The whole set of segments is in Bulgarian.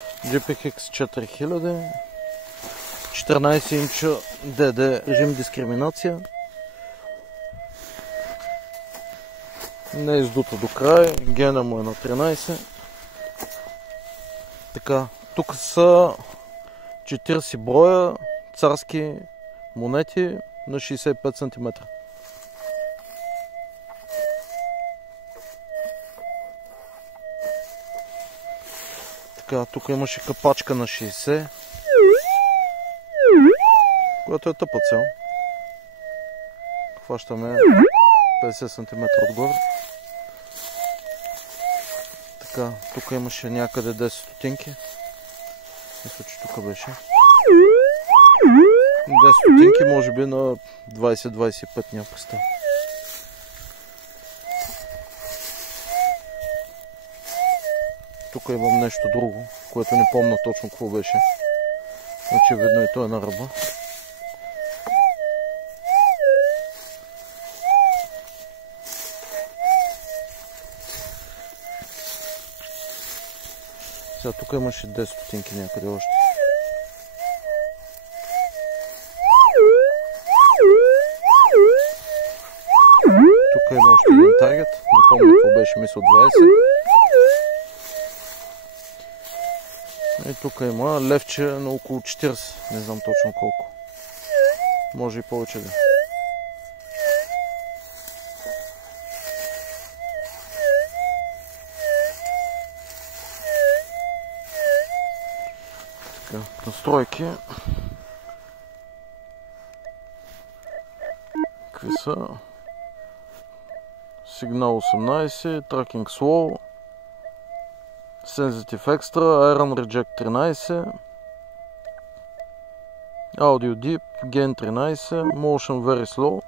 GPX 4000, 14 инча DD режим дискриминация. Не е издута до край, гена му е на 13. Така, тук са 40 броя царски монети на 65 см. Така, тук имаше капачка на 60, която е тъпа цел. Хващаме 50 см отгоре. Така, тук имаше някъде 10 стотинки. Мисля, че тук беше 10 стотинки, може би на 20-25, няма представа. Тук имам нещо друго, което не помня точно какво беше. Очевидно и то е на ръба. Сега тук имаше 10 стотинки някъде още. Тук има още един таргет, не помня какво беше, мисля 20. И тук има левче на около 40, не знам точно колко. Може и повече да. Така, настройки. Какви са? Сигнал 18, Tracking Slow, Sensitive Extra, Iron Reject 13, Audio Deep, Gain 13, Motion Very Slow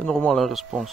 и нормален респонс.